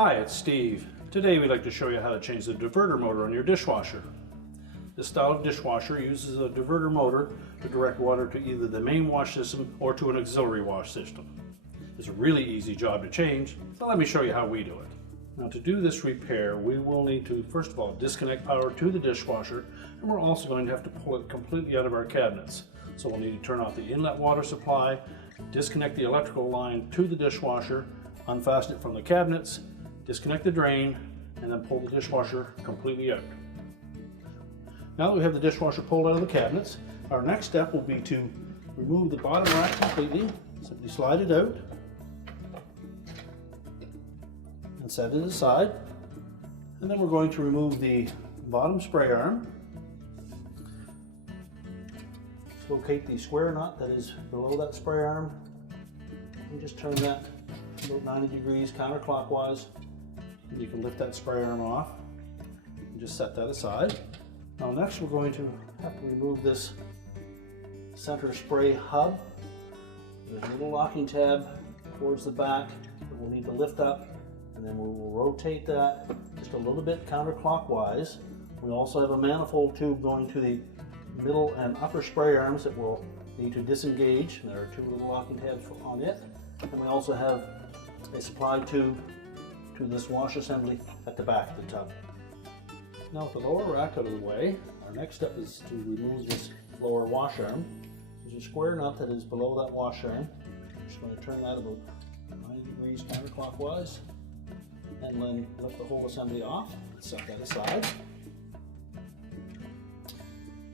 Hi, it's Steve. Today we'd like to show you how to change the diverter motor on your dishwasher. This style of dishwasher uses a diverter motor to direct water to either the main wash system or to an auxiliary wash system. It's a really easy job to change, so let me show you how we do it. Now to do this repair, we will need to first of all disconnect power to the dishwasher, and we're also going to have to pull it completely out of our cabinets. So we'll need to turn off the inlet water supply, disconnect the electrical line to the dishwasher, unfasten it from the cabinets, disconnect the drain, and then pull the dishwasher completely out. Now that we have the dishwasher pulled out of the cabinets, our next step will be to remove the bottom rack completely. Simply slide it out and set it aside. And then we're going to remove the bottom spray arm. Locate the square nut that is below that spray arm and just turn that about 90 degrees counterclockwise. And you can lift that spray arm off and just set that aside. Now next we're going to have to remove this center spray hub. There's a little locking tab towards the back that we'll need to lift up, and then we will rotate that just a little bit counterclockwise. We also have a manifold tube going to the middle and upper spray arms that we'll need to disengage. There are two little locking tabs on it. And we also have a supply tube to this wash assembly at the back of the tub. Now with the lower rack out of the way, our next step is to remove this lower wash arm. There's a square nut that is below that wash arm. I'm just going to turn that about 90 degrees counterclockwise and then lift the whole assembly off and set that aside.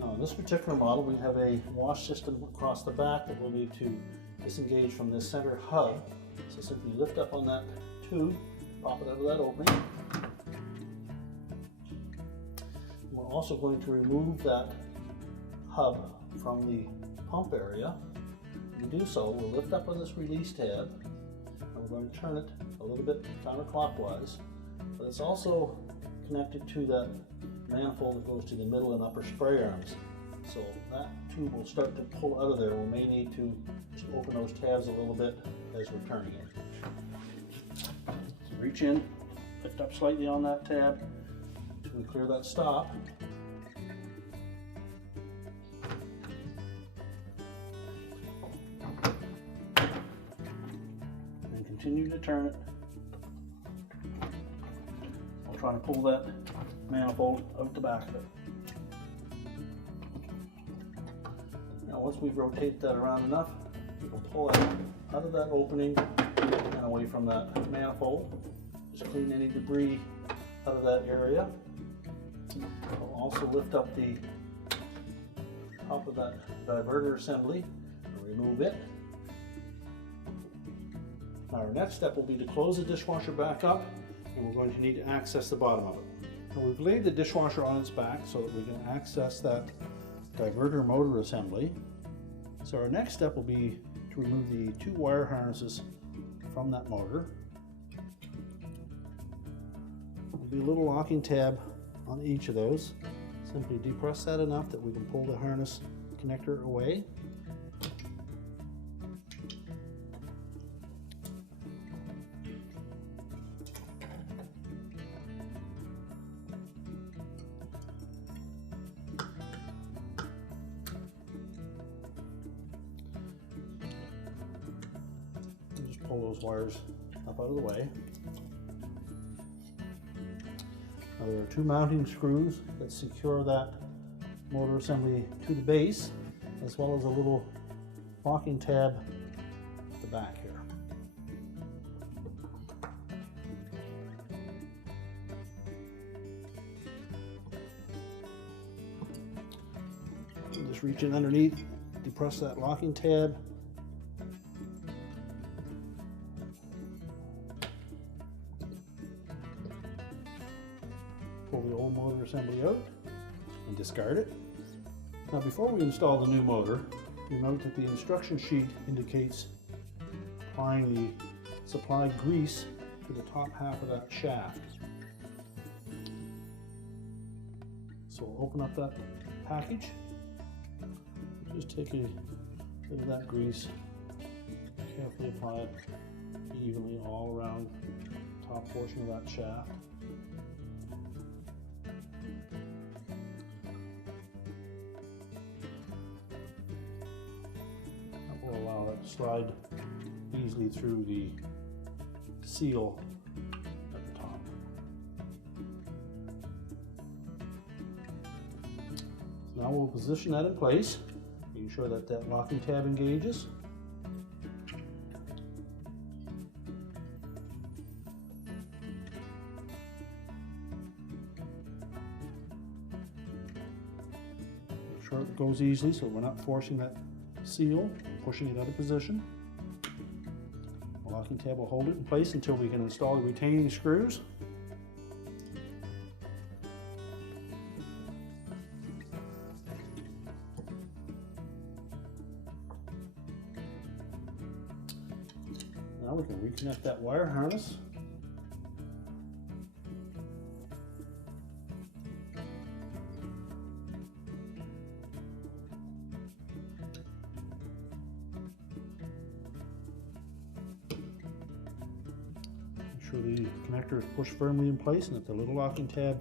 Now in this particular model we have a wash system across the back that we'll need to disengage from this center hub. So simply lift up on that tube, pop it out of that opening. We're also going to remove that hub from the pump area. To do so, we'll lift up on this release tab and we're going to turn it a little bit counterclockwise, but it's also connected to that manifold that goes to the middle and upper spray arms. So that tube will start to pull out of there. We may need to just open those tabs a little bit as we're turning it. So reach in, lift up slightly on that tab until we clear that stop. And continue to turn it. I'll try to pull that manifold out the back of it. Now once we've rotated that around enough, we can pull it out of that opening and away from that manifold. Just clean any debris out of that area. We'll also lift up the top of that diverter assembly and remove it. Now our next step will be to close the dishwasher back up, and we're going to need to access the bottom of it. Now we've laid the dishwasher on its back so that we can access that diverter motor assembly. So our next step will be to remove the two wire harnesses from that motor. There'll be a little locking tab on each of those. Simply depress that enough that we can pull the harness connector away. Pull those wires up out of the way. Now there are two mounting screws that secure that motor assembly to the base, as well as a little locking tab at the back here. You just reach in underneath, depress that locking tab, pull the old motor assembly out and discard it. Now before we install the new motor, you note that the instruction sheet indicates applying the supplied grease to the top half of that shaft. So we'll open up that package, just take a bit of that grease, carefully apply it evenly all around the top portion of that shaft. That will allow it to slide easily through the seal at the top. So now we'll position that in place, making sure that that locking tab engages. Make sure it goes easily so we're not forcing that seal and pushing it out of position. The locking tab will hold it in place until we can install the retaining screws. Now we can reconnect that wire harness. Make sure the connector is pushed firmly in place and that the little locking tab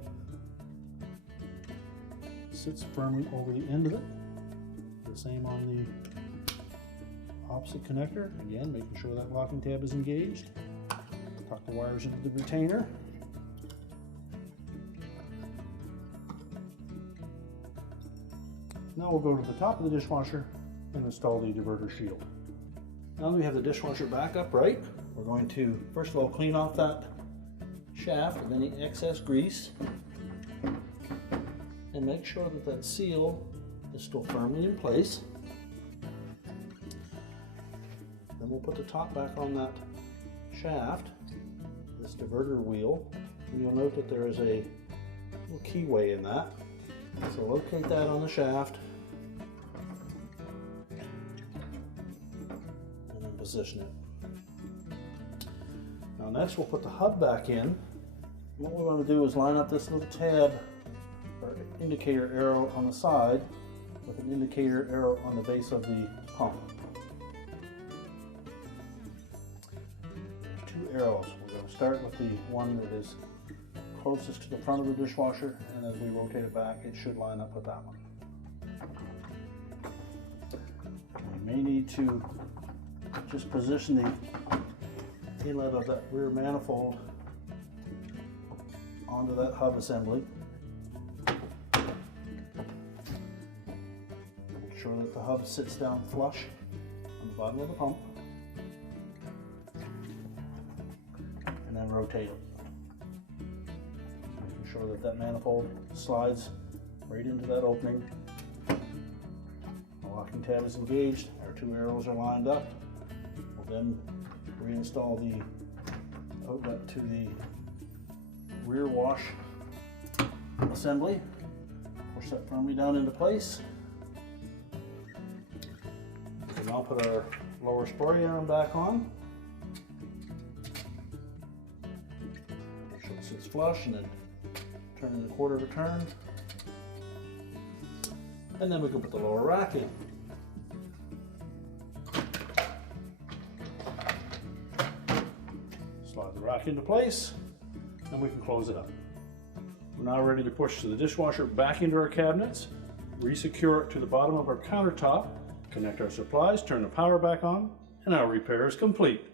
sits firmly over the end of it. The same on the opposite connector. Again, making sure that locking tab is engaged. Tuck the wires into the retainer. Now we'll go to the top of the dishwasher and install the diverter shield. Now that we have the dishwasher back upright, we're going to first of all clean off that shaft of any excess grease and make sure that that seal is still firmly in place. Then we'll put the top back on that shaft, this diverter wheel, and you'll note that there is a little keyway in that. So locate that on the shaft and then position it. Now next we'll put the hub back in. What we want to do is line up this little tab or indicator arrow on the side with an indicator arrow on the base of the pump. There's two arrows. We're going to start with the one that is closest to the front of the dishwasher, and as we rotate it back, it should line up with that one. We may need to just position the inlet of that rear manifold onto that hub assembly. Make sure that the hub sits down flush on the bottom of the pump, and then rotate it. Making sure that that manifold slides right into that opening. The locking tab is engaged, our two arrows are lined up. We'll then reinstall the outlet to the rear wash assembly. Push that firmly down into place. We'll now put our lower spray arm back on. Make sure it sits flush and then turn it a quarter of a turn. And then we can put the lower rack in. Slide the rack into place and we can close it up. We're now ready to push the dishwasher back into our cabinets, re-secure it to the bottom of our countertop, connect our supplies, turn the power back on, and our repair is complete.